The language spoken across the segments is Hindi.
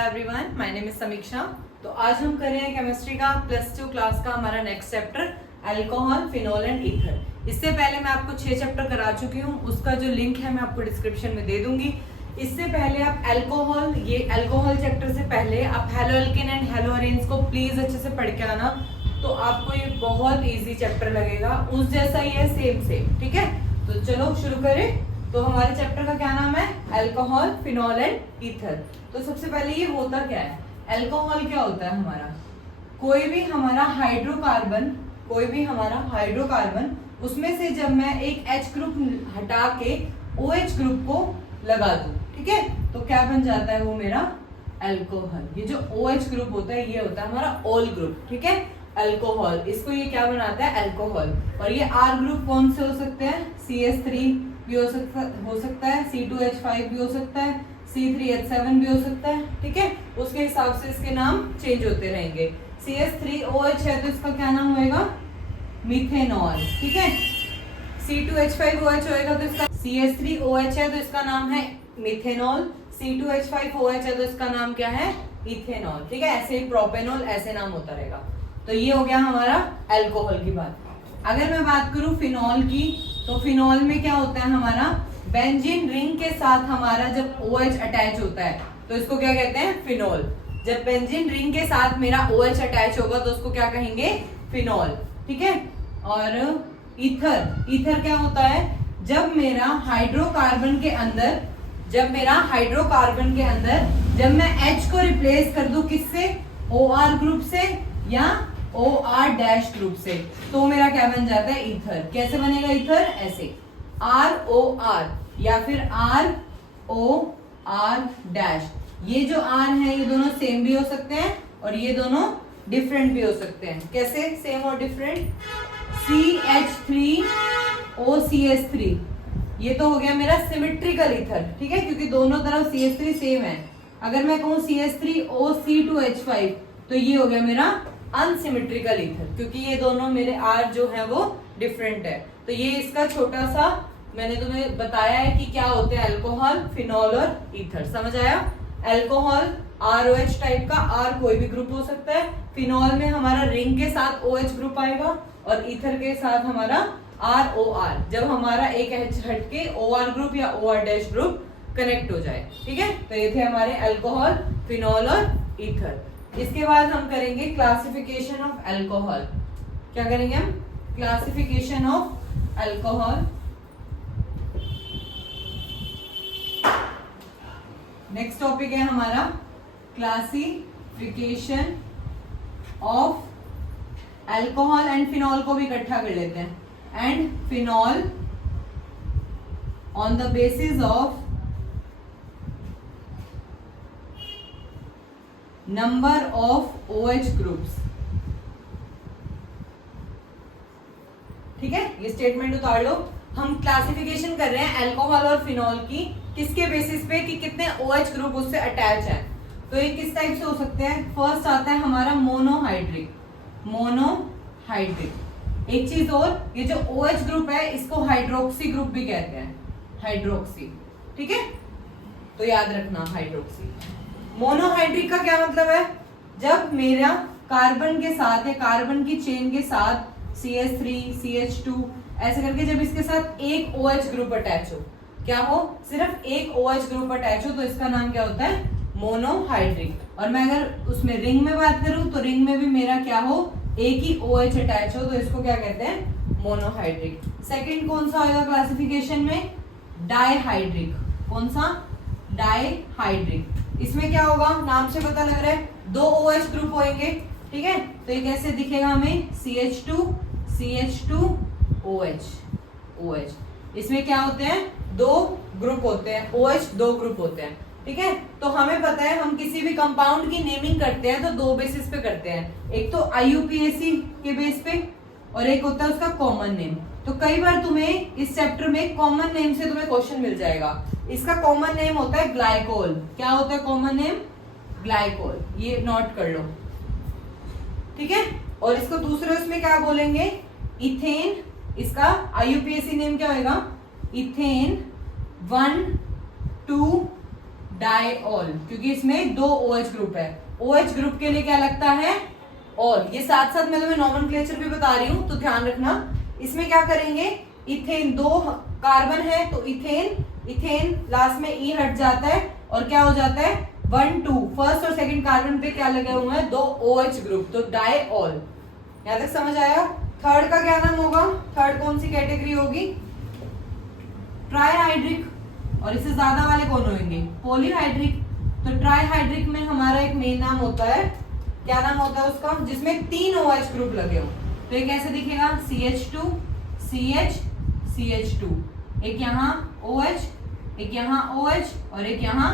एवरीवन, माय नेम इज समीक्षा। तो आज हम कर रहे हैं केमिस्ट्री का +2 क्लास का हमारा next chapter alcohol, phenol and ether. इससे पहले मैं आपको 6 चैप्टर करा चुकी हूँ, उसका जो लिंक है मैं आपको डिस्क्रिप्शन में दे दूंगी। इससे पहले आप अल्कोहल, ये अल्कोहल चैप्टर से पहले आप हेलोअल्केन एंड हेलोअरेन्स को प्लीज अच्छे से पढ़ के आना, तो आपको ये बहुत इजी चैप्टर लगेगा, उस जैसा ही है, सेम। ठीक है, तो चलो शुरू करें। तो हमारे चैप्टर का क्या नाम है? Alcohol, phenol and ether. तो सबसे पहले ये होता क्या है? अल्कोहल क्या होता है हमारा? कोई भी हमारा हाइड्रोकार्बन, उसमें से जब मैं एक H ग्रुप हटा के OH ग्रुप को लगा दूं, ठीक है, तो क्या बन जाता है वो मेरा अल्कोहल। ये जो OH ग्रुप होता है ये होता है हमारा ऑल ग्रुप, ठीक है, अल्कोहल। इसको ये क्या बनाता है? अल्कोहल। और ये R ग्रुप कौन से हो सकते हैं? CH3 भी हो सकता है, C2H5 भी हो सकता है, C3H7 भी हो सकता है, ठीक है। उसके हिसाब से इसके नाम चेंज होते रहेंगे। CH3OH है तो इसका क्या नाम होएगा? मिथेनॉल, ठीक है। C2H5OH होएगा तो इसका CH3OH है तो इसका नाम है मिथेनॉल, C2H5OH है तो इसका नाम क्या है? इथेनॉल, ठीक है। ऐसे ही प्रोपेनॉल, ऐसे नाम होता रहेगा। तो ये हो गया हमारा अल्कोहल की बात। अगर मैं बात करूं फिनॉल की, तो फिनॉल में क्या होता है हमारा? बेंजीन रिंग के साथ हमारा जब OH अटैच होता है तो इसको क्या कहते हैं? फिनॉल। जब बेंजीन रिंग के साथ मेरा OH अटैच होगा तो उसको क्या कहेंगे? फिनॉल, ठीक है। और ईथर क्या होता है? जब मेरा हाइड्रोकार्बन के अंदर जब मैं H को रिप्लेस कर दूं किससे? OR ग्रुप से या OR डैश ग्रुप से, तो मेरा क्या बन जाता है? ईथर। कैसे बनेगा ईथर? ऐसे ROR या फिर ROR डैश। ये जो R है ये दोनों सेम भी हो सकते हैं और ये दोनों डिफरेंट भी हो सकते हैं। कैसे सेम और डिफरेंट? CH3OCH3, ये तो हो गया मेरा सिमेट्रिकल ईथर, ठीक है, क्योंकि दोनों तरफ CH3 सेम है। अगर मैं कहूं CH3OC2H5 तो ये हो गया मेरा अनसिमेट्रिकल ईथर, क्योंकि ये दोनों मेरे R जो है वो डिफरेंट है। तो ये इसका छोटा सा मैंने तुम्हें बताया है कि क्या होते हैं अल्कोहल, फिनॉल और ईथर। समझ आया? अल्कोहल ROH टाइप का, R कोई भी ग्रुप हो सकता है। फिनॉल में हमारा रिंग के साथ OH ग्रुप आएगा और ईथर के साथ हमारा ROR, जब हमारा एक H हटके OR ग्रुप या OR डैश ग्रुप कनेक्ट हो जाए, ठीक है। तो ये थे हमारे अल्कोहल, फिनॉल और ईथर। इसके बाद हम करेंगे क्लासिफिकेशन ऑफ अल्कोहल। क्या करेंगे हम? Classification of alcohol. Next topic है हमारा classification of alcohol and phenol को भी इकट्ठा कर लेते हैं। And phenol on the basis of number of OH groups, ठीक है। ये स्टेटमेंट उतार लो। हम क्लासिफिकेशन कर रहे हैं अल्कोहल और फिनॉल की, किसके बेसिस पे? कि कितने OH ग्रुप उससे अटैच हैं। तो ये किस टाइप से हो सकते हैं? फर्स्ट आता है हमारा मोनोहाइड्रिक। एक चीज और, ये जो OH ग्रुप है इसको हाइड्रोक्सी ग्रुप भी कहते हैं, हाइड्रोक्सी, ठीक है। तो याद रखना हाइड्रोक्सी। मोनोहाइड्रिक का क्या मतलब है? जब मेरा कार्बन के साथ या कार्बन की चेन के साथ CH3, CH2 ऐसे करके जब इसके साथ एक OH ग्रुप अटैच हो, क्या हो? सिर्फ एक OH ग्रुप अटैच हो तो इसका नाम क्या होता है? मोनोहाइड्रिक। और मैं अगर उसमें रिंग में बात करूं तो रिंग में भी मेरा क्या हो? एक ही OH अटैच हो तो इसको क्या कहते हैं? मोनोहाइड्रिक। सेकंड कौन सा होगा क्लासिफिकेशन में? डायहाइड्रिक। कौन सा? डायहाइड्रिक। इसमें क्या होगा? नाम से पता लग रहा है, दो OH ग्रुप होंगे, ठीक है। तो ये कैसे दिखेगा हमें? CH2 OH। इसमें क्या होते हैं? दो ग्रुप होते हैं, OH दो ग्रुप होते हैं, ठीक है। तो हमें पता है हम किसी भी कंपाउंड की नेमिंग करते हैं तो दो बेसिस पे करते हैं, एक तो IUPAC के बेस पे और एक होता है उसका कॉमन नेम। तो कई बार तुम्हें इस चैप्टर में कॉमन नेम से तुम्हें क्वेश्चन मिल जाएगा। इसका कॉमन नेम होता है ग्लाइकोल। क्या होता है कॉमन नेम? ग्लाइकोल। ये नोट कर लो, ठीक है। और इसको दूसरे उसमें क्या बोलेंगे? इथेन। इसका IUPAC नेम क्या होगा? इथेन 1, 2, डायऑल, क्योंकि इसमें 2 OH ग्रुप है। OH ग्रुप के लिए क्या लगता है? ऑल। ये साथ साथ मैं तुम्हें नॉमेनक्लेचर भी बता रही हूँ, तो ध्यान रखना। इसमें क्या करेंगे, इथेन 2 कार्बन है तो इथेन, इथेन लास्ट में ई हट जाता है और क्या हो जाता है 1 2, फर्स्ट और सेकंड कार्बन पे क्या लगे हुए हैं 2 OH ग्रुप, तो डायऑल। यहां तक समझ आया? थर्ड का क्या नाम होगा? थर्ड कौन सी कैटेगरी होगी? ट्राईहाइड्रिक। और इससे ज्यादा वाले कौन होंगे? पॉलीहाइड्रिक। तो ट्राईहाइड्रिक में हमारा एक मेन नाम होता है, क्या नाम होता है उसका, जिसमें 3 OH ग्रुप लगे हो। तो ये कैसे दिखेगा? CH2 CH CH2, एक यहाँ OH, एक यहाँ OH और एक यहाँ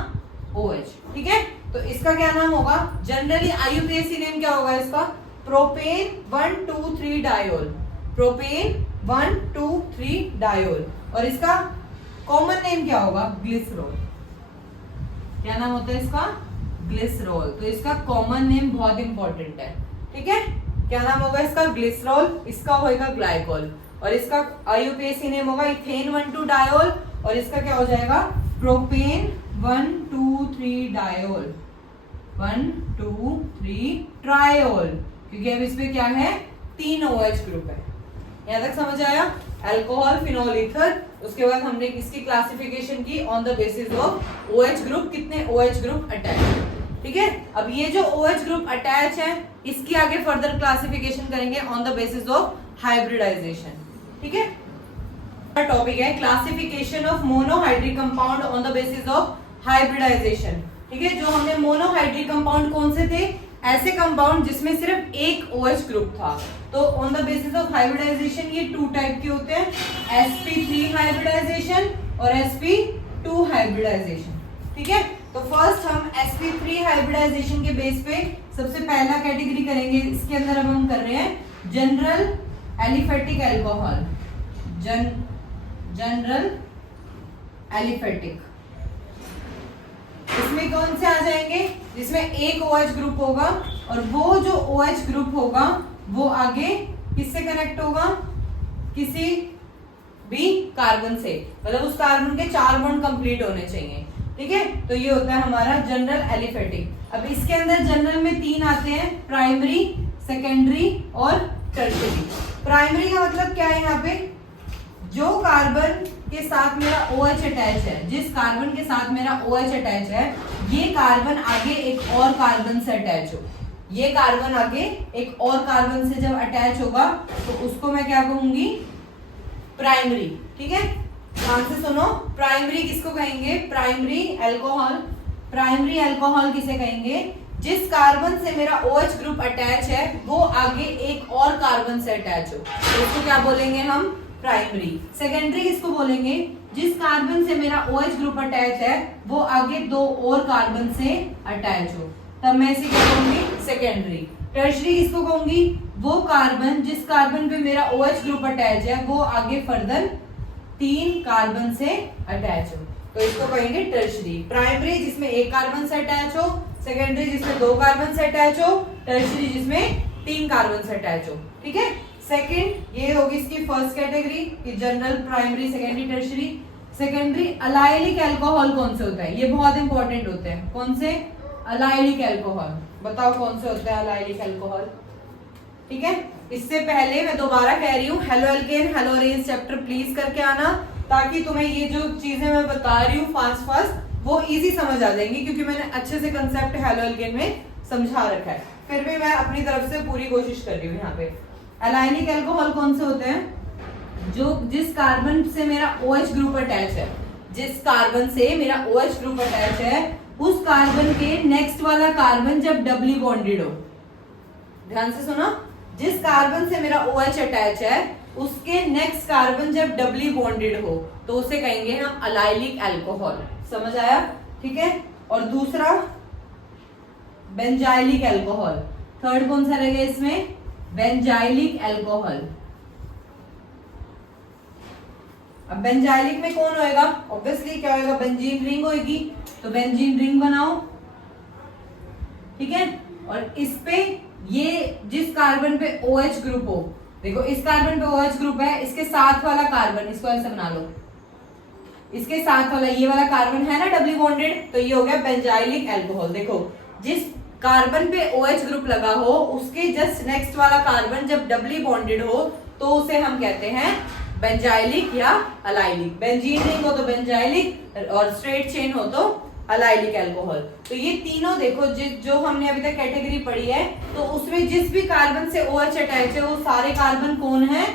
OH, ठीक है। तो इसका क्या नाम होगा? जनरली IUPAC नेम क्या होगा इसका? Propane 1 2 3 diol, propane 1 2 3 diol. और इसका कॉमन नेम क्या होगा? ग्लिसरॉल। क्या नाम होता है इसका? ग्लिसरॉल। तो इसका कॉमन नेम बहुत इंपॉर्टेंट है, ठीक है। क्या नाम होगा इसका? ग्लिसरॉल। इसका होगा ग्लाइकोल। और इसका IUPAC नेम होगा इथेन 1 2 डायोल। और इसका क्या हो जाएगा? प्रोपेन 1 2 3 डायोल, 1 2 3 ट्रायोल, क्योंकि अब इसमें क्या है 3 OH ग्रुप है। यहां तक समझ आया? Alcohol, phenol, ether. उसके बाद हमने इसकी क्लासिफिकेशन की on the basis of OH group, कितने OH ग्रुप अटैच, ठीक है। अब ये जो OH ग्रुप अटैच है इसकी आगे फर्दर क्लासिफिकेशन करेंगे on the basis of hybridization, ठीक है। टॉपिक है classification of monohydric compound on the basis of hybridization, ठीक है। जो हमने मोनोहाइड्रिक कंपाउंड कौन से थे? ऐसे कंपाउंड जिसमें सिर्फ एक OH ग्रुप था। तो on the basis of hybridization ये 2 टाइप के होते हैं, sp3 हाइब्रिडाइजेशन और sp2 हाइब्रिडाइजेशन, ठीक है। तो फर्स्ट हम sp3 हाइब्रिडाइजेशन के बेस पे सबसे पहला कैटेगरी करेंगे। इसके अंदर अब हम कर रहे हैं general aliphatic alcohol, general aliphatic. इसमें कौन से आ जाएंगे? जिसमें एक OH ग्रुप होगा और वो जो OH ग्रुप होगा वो आगे किससे कनेक्ट होगा? किसी भी कार्बन से, मतलब उस कार्बन के 4 बॉन्ड कंप्लीट होने चाहिए, ठीक है। तो ये होता है हमारा जनरल एलिफेटिक। अब इसके अंदर जनरल में 3 आते हैं, प्राइमरी, सेकेंडरी और टर्शियरी। प्राइमरी का मतलब क्या है? यहाँ पे जो कार्बन के साथ मेरा OH अटैच है, जिस कार्बन के साथ मेरा OH अटैच है, ये कार्बन आगे एक और कार्बन से अटैच हो, ये कार्बन आगे एक और कार्बन से जब अटैच होगा तो उसको मैं क्या कहूंगी? प्राइमरी, ठीक है। ध्यान से सुनो, प्राइमरी किसको कहेंगे? Primary alcohol. प्राइमरी अल्कोहल किसे कहेंगे? जिस कार्बन से मेरा OH ग्रुप अटैच है वो आगे एक और कार्बन से अटैच हो, तो उसको क्या बोलेंगे हम? प्राइमरी। सेकेंडरी किसको बोलेंगे? जिस कार्बन से मेरा OH ग्रुप अटैच है वो आगे 2 और कार्बन से अटैच हो, तब मैं इसे क्या कहूंगी? सेकेंडरी। टर्शियरी किसको कहूंगी? वो कार्बन जिस कार्बन पे मेरा OH ग्रुप अटैच है वो आगे फर्दर 3 कार्बन से अटैच हो, तो इसको कहेंगे टर्शियरी। प्राइमरी जिसमें एक कार्बन से अटैच हो, सेकेंडरी जिसमें 2 कार्बन से अटैच हो, टर्शियरी जिसमें 3 कार्बन से अटैच हो, ठीक है। सेकंड ये होगी इसकी फर्स्ट कैटेगरी कि general, primary, secondary, tertiary. Secondary allylic alcohol कौन से होता है? ये बहुत इंपॉर्टेंट होते हैं। कौन से? Allylic alcohol. बताओ कौन से होते हैं अलाइलिक अल्कोहल, ठीक है। इससे पहले मैं दोबारा कह रही हूँ, halo alkane, hello arrange chapter please करके आना, ताकि तुम्हें ये जो चीजें मैं बता रही हूँ फास्ट वो इजी समझ आ जाएंगी, क्योंकि मैंने अच्छे से कंसेप्ट हेलो एल्केन में समझा रखा है। फिर भी मैं अपनी तरफ से पूरी कोशिश कर रही हूँ यहाँ पे। अलाइलिक अल्कोहल कौन से होते हैं? जो जिस कार्बन से मेरा OH ग्रुप अटैच है, जिस कार्बन से मेरा OH ग्रुप अटैच है उस कार्बन के नेक्स्ट वाला कार्बन जब डबली बॉन्डेड हो, ध्यान से सुनो, जिस कार्बन से मेरा OH अटैच है उसके नेक्स्ट कार्बन जब डबली बॉन्डेड हो तो उसे कहेंगे हम अलाइलिक अल्कोहल। समझ आया? ठीक है। और दूसरा बेंजाइलिक अल्कोहल। थर्ड कौन सा रहेगा इसमें? Benzylic alcohol. अब बेंजाइलिक में कौन होएगा? ऑब्वियसली क्या होएगा? बेंजीन रिंग होएगी, तो बेंजीन रिंग बनाओ, ठीक है। और इस पे ये जिस कार्बन पे OH ग्रुप हो, देखो इस कार्बन पे OH ग्रुप है, इसके साथ वाला कार्बन इसको ऐसे बना लो, इसके साथ वाला ये वाला कार्बन है ना डबली बॉन्डेड, तो ये हो गया बेंजाइलिक अल्कोहल। देखो जिस कार्बन पे OH ग्रुप लगा हो उसके जस्ट नेक्स्ट वाला कार्बन जब डबली बॉन्डेड हो तो उसे हम कहते हैं बेंजाइलिक या अलाइलिक। बेंजीन रिंग हो तो बेंजाइलिक और स्ट्रेट चेन हो तो अलाइलिक अल्कोहल। तो ये तीनों देखो जो हमने अभी तक कैटेगरी पढ़ी है तो उसमें जिस भी कार्बन से OH अटैच है वो सारे कार्बन कौन है,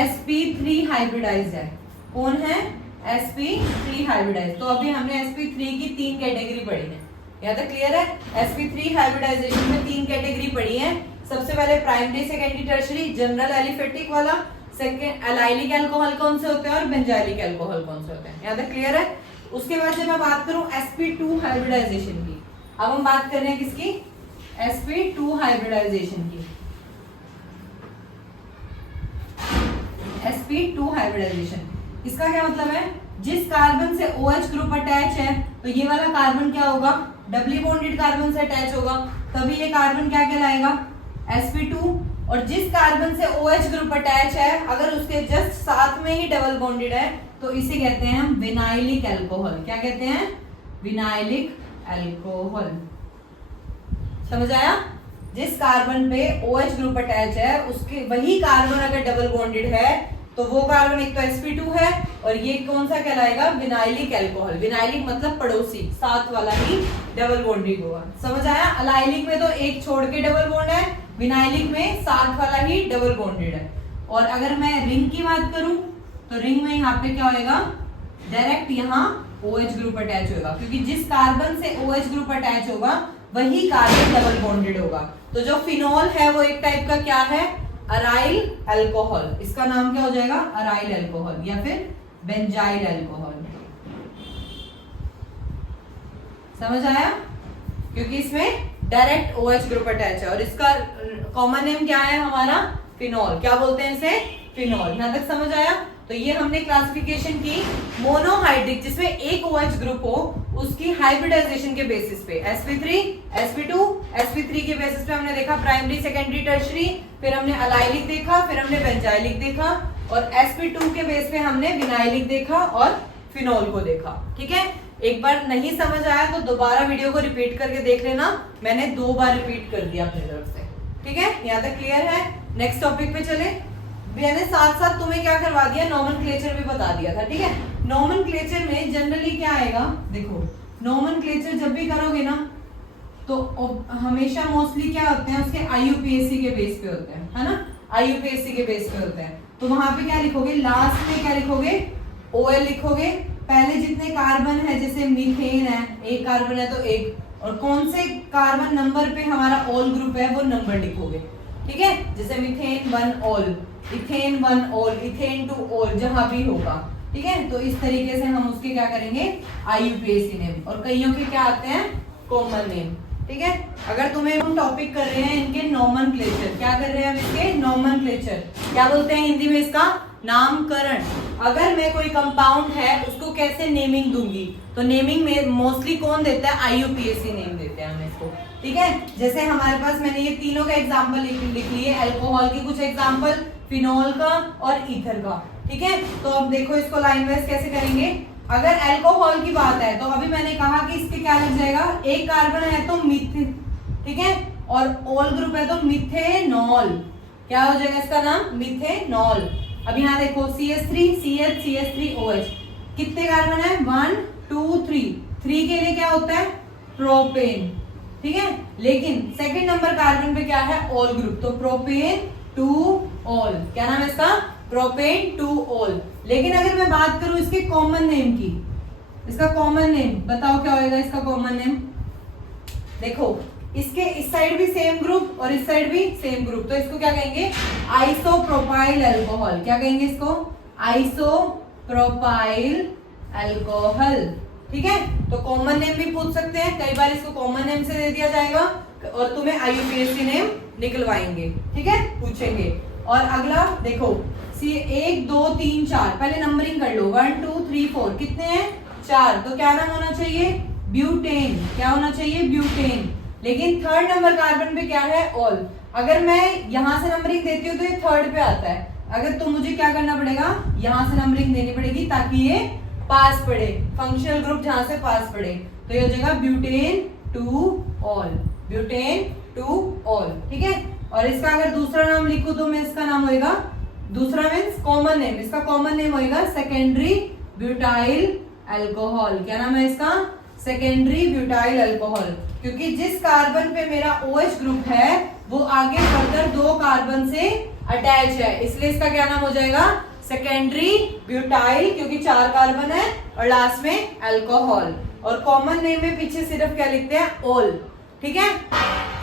sp3 हाइब्रिडाइज है। कौन है, sp3 हाइब्रिडाइज। तो अभी हमने sp3 की 3 कैटेगरी पढ़ी है, यहाँ तक क्लियर है। sp3 हाइब्रिडाइजेशन में 3 कैटेगरी पढ़ी है। सबसे पहले primary, secondary, tertiary, general aliphatic वाला, सेकेंड अलाइलिक अल्कोहल कौन से होते हैं और बेंजाइलिक अल्कोहल कौन से होते हैं, यहाँ तक क्लियर है। उसके बाद जब मैं बात करूं sp2 हाइब्रिडाइजेशन की, अब हम बात कर रहे हैं किसकी, sp2 हाइब्रिडाइजेशन की। sp2 हाइब्रिडाइजेशन इसका क्या मतलब है, जिस कार्बन से OH ग्रुप अटैच है तो ये वाला कार्बन क्या होगा, डबली बॉन्डेड कार्बन से अटैच होगा, तभी ये कार्बन क्या कहलाएगा, sp2। और जिस कार्बन से OH ग्रुप अटैच है अगर उसके जस्ट साथ में ही डबल बॉन्डेड है तो इसे कहते हैं हम विनाइलिक अल्कोहल। क्या कहते हैं, विनाइलिक अल्कोहल। समझ आया, जिस कार्बन पे OH ग्रुप अटैच है उसके वही कार्बन अगर डबल बॉन्डेड है तो वो कार्बन एक तो sp2 है और ये कौन सा कहलाएगा, विनाइलिक अल्कोहल। विनाइलिक मतलब पड़ोसी, साथ वाला ही डबल बॉन्डेड होगा। समझ आया, अलाइलिक में तो एक छोड़ के डबल बॉन्ड है, विनाइलिक में साथ वाला ही डबल बॉन्डेड है। और अगर मैं रिंग की बात करूं तो रिंग में यहाँ पे क्या होएगा, डायरेक्ट यहाँ OH ग्रुप अटैच होगा, क्योंकि जिस कार्बन से OH ग्रुप अटैच होगा वही कार्बन डबल बॉन्डेड होगा। तो जो फिनॉल है वो एक टाइप का क्या है, अराइल अल्कोहल। इसका नाम क्या हो जाएगा, अराइल अल्कोहल या फिर बेंजाइल अल्कोहल। समझ आया, क्योंकि इसमें डायरेक्ट OH ग्रुप अटैच है और इसका कॉमन नेम क्या है हमारा, फिनॉल। क्या बोलते हैं इसे, फिनॉल। यहां तक समझ आया। तो ये हमने क्लासिफिकेशन की मोनोहाइड्रिक जिसमें एक OH ग्रुप हो उसकी हाइब्रिडाइजेशन के बेसिस पे, sp3, sp2, sp3 के बेसिस पे हमने देखा प्राइमरी, सेकेंडरी, टर्शरी, फिर हमने अलाइलिक देखा, फिर हमने बेंजाइलिक देखा और sp2 के बेस पे हमने विनाइलिक देखा और फिनॉल को देखा। ठीक है, एक बार नहीं समझ आया तो दोबारा वीडियो को रिपीट करके देख लेना, मैंने 2 बार रिपीट कर दिया अपनी तरफ से। ठीक है, यहाँ तक क्लियर है। नेक्स्ट टॉपिक पे चले। मैंने साथ साथ तुम्हें क्या करवा दिया, नॉमेनक्लेचर भी बता दिया था। ठीक है, नॉमेनक्लेचर में जनरली क्या आएगा, देखो नॉमेनक्लेचर जब भी करोगे ना तो हमेशा मोस्टली क्या होते हैं उसके IUPAC के बेस पे होते हैं, है ना, IUPAC के बेस पे होते हैं। तो वहां पे क्या लिखोगे, लास्ट में क्या लिखोगे, OL लिखोगे। पहले जितने कार्बन है जैसे मीथेन है, एक कार्बन है तो एक, और कौन से कार्बन नंबर पे हमारा ऑल ग्रुप है वो नंबर लिखोगे। ठीक है, जैसे methane 1 all, ethane 1 all, ethane 2 all, जहां भी होगा। ठीक है, तो इस तरीके से हम उसके क्या करेंगे, IUPAC नेम, और कईयों के क्या आते हैं, कॉमन नेम। ठीक है, अगर तुम्हें हम टॉपिक कर रहे हैं इनके नॉमेनक्लेचर, क्या कर रहे हैं हम इसके नॉमेनक्लेचर, क्या बोलते हैं हिंदी में इसका, नामकरण। अगर मैं कोई कंपाउंड है उसको कैसे नेमिंग दूंगी, तो नेमिंग में मोस्टली कौन देता है, IUPAC नेम देते हैं हम इसको। ठीक है, जैसे हमारे पास मैंने ये तीनों का एग्जांपल लिख लिए, अल्कोहल की कुछ एग्जांपल, फिनॉल का और ईथर का। ठीक है, तो अब देखो इसको लाइन वाइज कैसे करेंगे। अगर अल्कोहल की बात है तो अभी मैंने कहा कि इसके क्या लग जाएगा, एक कार्बन है तो मिथ, ठीक है, और ऑल ग्रुप है तो मिथेनॉल। क्या हो जाएगा इसका नाम, मिथेनॉल। अब यहाँ देखो CH3, CH, CH3OH, कितने कार्बन है, 1 2 3, 3 के लिए क्या होता है, प्रोपेन। ठीक है, लेकिन सेकंड नंबर कार्बन पे क्या है, ऑल ग्रुप, तो प्रोपेन 2 ऑल। क्या नाम है इसका, प्रोपेन 2 ऑल। लेकिन अगर मैं बात करूं इसके कॉमन नेम की, इसका कॉमन नेम बताओ क्या होगा इसका कॉमन नेम। देखो इसके इस साइड भी सेम ग्रुप और इस साइड भी सेम ग्रुप, तो इसको क्या कहेंगे, आइसोप्रोपाइल अल्कोहल। क्या कहेंगे इसको, आइसोप्रोपाइल अल्कोहल। ठीक है, तो कॉमन नेम भी पूछ सकते हैं, कई बार इसको कॉमन नेम से दे दिया जाएगा और तुम्हें IUPAC नेम निकलवाएंगे। ठीक है, पूछेंगे। और अगला देखो 1 2 3 4, पहले नंबरिंग कर लो, 1 2 3 4, कितने हैं, 4, तो क्या नाम होना चाहिए, ब्यूटेन। क्या होना चाहिए, ब्यूटेन। लेकिन थर्ड नंबर कार्बन पे क्या है, ऑल। अगर मैं यहां से नंबरिंग देती हूँ तो ये थर्ड पे आता है, अगर तो मुझे क्या करना पड़ेगा, यहां से नंबरिंग देनी पड़ेगी ताकि ये पास पड़े, फंक्शनल ग्रुप जहां से पास पड़े, तो ये हो जाएगा butane two all, butane two all, ठीक है। और इसका अगर दूसरा नाम लिखूं तो मैं इसका नाम होएगा, दूसरा मीन्स कॉमन नेम, इसका कॉमन नेम होएगा सेकेंडरी ब्यूटाइल अल्कोहल। क्या नाम है इसका? सेकेंडरी ब्यूटाइल अल्कोहल, क्योंकि जिस कार्बन पे मेरा OH ग्रुप है वो आगे फर्दर 2 कार्बन से अटैच है, इसलिए इसका क्या नाम हो जाएगा? सेकेंडरी ब्यूटाइल, क्योंकि 4 कार्बन है और लास्ट में अल्कोहल। और कॉमन नेम में पीछे सिर्फ क्या लिखते हैं? ऑल, ठीक है।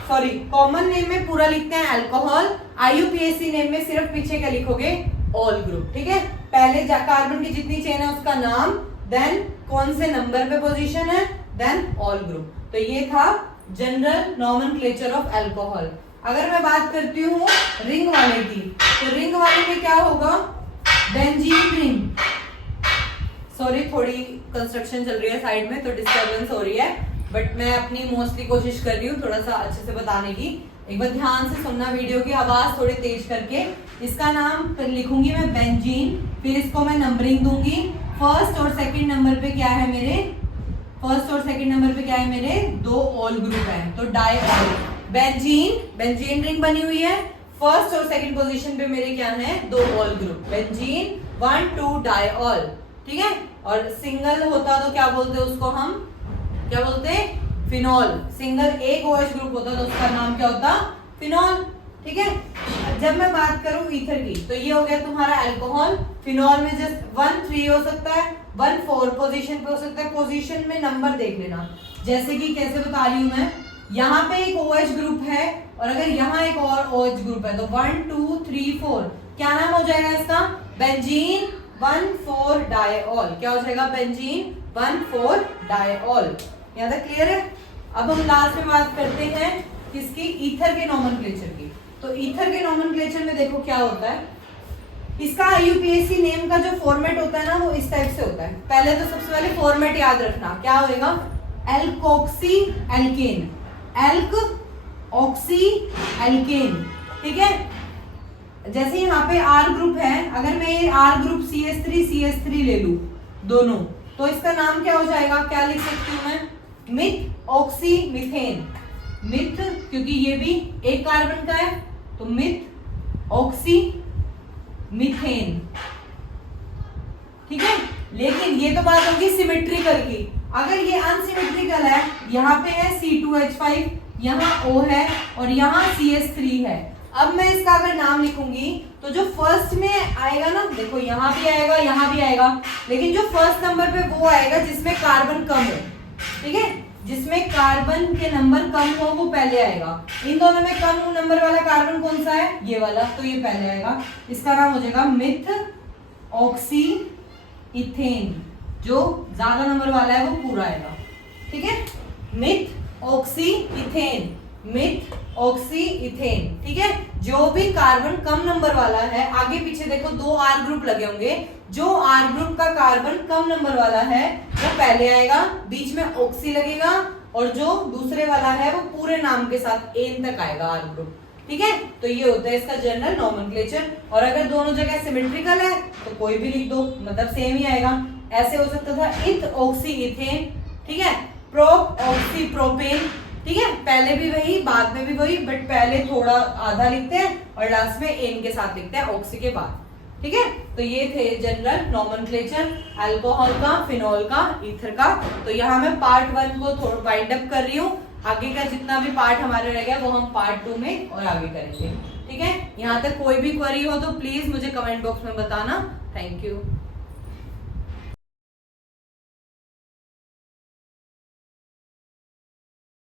सॉरी, कॉमन नेम में पूरा लिखते हैं अल्कोहल, IUPAC नेम में सिर्फ पीछे क्या लिखोगे? ऑल ग्रुप, ठीक है। पहले कार्बन की जितनी चेन है उसका नाम, देन कौन से नंबर पे पोजीशन है, देन ऑल ग्रुप। तो ये था जनरल नॉमेनक्लेचर ऑफ अल्कोहल। अगर मैं बात करती हूँ रिंग वाले की, तो रिंग वाले में क्या होगा? Benzene ring. सॉरी, थोड़ी कंस्ट्रक्शन चल रही है साइड में तो डिस्टर्बेंस हो रही है, बट मैं अपनी मोस्टली कोशिश कर रही हूँ थोड़ा सा अच्छे से बताने की। एक बार ध्यान से सुनना, वीडियो की आवाज थोड़ी तेज करके। इसका नाम लिखूंगी मैं बेंजीन, फिर इसको मैं नंबरिंग दूंगी। फर्स्ट और सेकंड नंबर पे क्या है मेरे? फर्स्ट और सेकंड नंबर पे क्या है मेरे? 2 ऑल ग्रुप है, तो डाइऑल। बेंजीन, बेंजीन रिंग बनी हुई है, फर्स्ट और सेकंड पोजीशन पे मेरे क्या है? 2 ऑल ग्रुप, बेंजीन 1 2 डाइऑल, ठीक है। और सिंगल होता तो क्या बोलते हैं उसको हम? क्या बोलते हैं? फिनॉल। सिंगल एक OH ग्रुप होता तो उसका नाम क्या होता? फिनॉल, ठीक है। जब मैं बात करूं ईथर की, तो ये हो गया तुम्हारा अल्कोहल। फिनॉल में जस्ट 1 3 हो सकता है, 1 4 पोजीशन पे हो सकता है। पोजीशन में नंबर देख लेना, जैसे कि कैसे बता रही हूं मैं, यहाँ पे एक OH ग्रुप है और अगर यहाँ एक और OH ग्रुप है तो 1 2 3 4 क्या नाम हो जाएगा इसका? Benzene 1 4 diol. क्या हो जाएगा? Benzene 1 4 diol. यहाँ तक क्लियर है? अब हम लास्ट में बात करते हैं किसकी? ईथर के नॉमेनक्लेचर की। तो ईथर के नॉमेनक्लेचर में देखो क्या होता है। इसका IUPAC नेम का जो फॉर्मेट होता है ना, वो इस टाइप से होता है। पहले तो सबसे पहले फॉर्मेट याद रखना, क्या होएगा? Alkoxy alkane, alkoxy alkane, ठीक है। जैसे यहाँ पे R ग्रुप है, अगर मैं ये R ग्रुप CH3 ले लू दोनों, तो इसका नाम क्या हो जाएगा? क्या लिख सकती हूँ मैं? Myth oxy methane. मिथ, क्योंकि ये भी एक कार्बन का है, तो मिथ ऑक्सी मिथेन, ठीक है। लेकिन ये तो बात होगी सिमेट्रिकल की। अगर ये अनसिमेट्रिकल है, यहाँ पे है C2H5, यहाँ O है और यहाँ CH3 है। अब मैं इसका अगर नाम लिखूंगी तो जो फर्स्ट में आएगा ना, देखो यहाँ भी आएगा, यहाँ भी आएगा, लेकिन जो फर्स्ट नंबर पे वो आएगा जिसमें कार्बन कम हो, ठीक है। जिसमें कार्बन के नंबर कम हो वो पहले आएगा। इन दोनों में कम नंबर वाला कार्बन कौन सा है? ये वाला, तो ये पहले आएगा। इसका नाम हो जाएगा मिथ ऑक्सी इथेन। जो ज्यादा नंबर वाला है वो पूरा आएगा, ठीक है। Myth oxy ethane, myth oxy ethane, ठीक है। जो भी कार्बन कम नंबर वाला है, आगे पीछे देखो 2 R ग्रुप लगे होंगे, जो R ग्रुप का कार्बन कम नंबर वाला है वो पहले आएगा, बीच में ऑक्सी लगेगा, और जो दूसरे वाला है वो पूरे नाम के साथ एन तक आएगा R ग्रुप, ठीक है। तो ये होता है इसका जनरल नॉमेनक्लेचर। और अगर दोनों जगह सिमेट्रिकल है तो कोई भी लिख दो, मतलब सेम ही आएगा। ऐसे हो सकता था इथ ऑक्सी इथेन, ठीक है, प्रोप ऑक्सी प्रोपेन, ठीक है। पहले भी वही, बाद में भी वही, बट पहले थोड़ा आधा लिखते हैं और लास्ट में एन के साथ लिखते हैं ऑक्सी के बाद, ठीक है। तो ये थे जनरल नॉमेनक्लेचर अल्कोहल का, फिनॉल का, ईथर का। तो यहाँ मैं पार्ट 1 को थोड़ा वाइंड अप कर रही हूँ। आगे का जितना भी पार्ट हमारे रह गया वो हम पार्ट 2 में और आगे करेंगे, ठीक है। यहाँ तक कोई भी क्वेरी हो तो प्लीज मुझे कमेंट बॉक्स में बताना। Thank you.